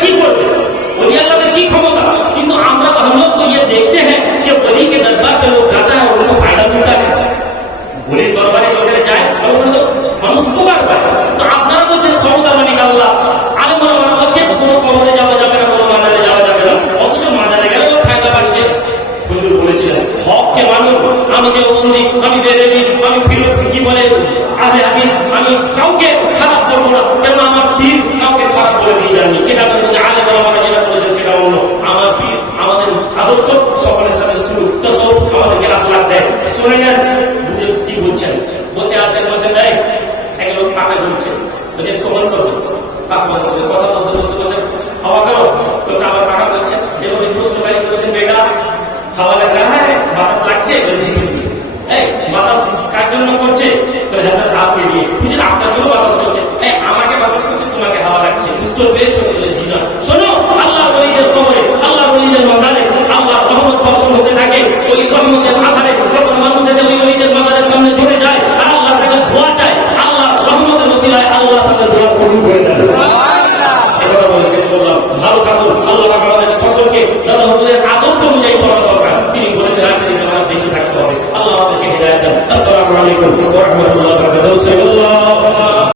কি করবে? वली अल्लाह में की क्षमता किंतु आमला तो हम लोग को ये देखते हैं कि वली के दरबार पे लोग जाता है और उनको फायदा मिलता है वली মানুষ উপকার পায়। তো আপনারা বলছেন ক্ষমতা মালিক আল্লাহ। ফায়দা পাচ্ছে। হুজুর বলেছিলেন, হককে আমি দেওবন্দি আমি বেরেলি আমি কি বলে? আলে আমি আমি কাউকে খারাপ করব না। কেন আদর্শ সকলের সাথে তো আমাদেরকে আখলাখ দেয়। শুনে যান বুঝে কি বলছেন? বসে আছেন বলছেন নাই? এক লোক টাকা বলছে বলছে, সমান করো। বলে আমাকে বাতাস করছে, তোমাকে হাওয়া লাগছে। উত্তর পেয়েছ? বলে, জি, না। শোনো আল্লাহ হবে। আল্লাহ আমাদেরকে হৃদায়ত দেন। আসসালামু আলাইকুম ওয়া রাহমাতুল্লাহি ওয়া বারাকাতুহু।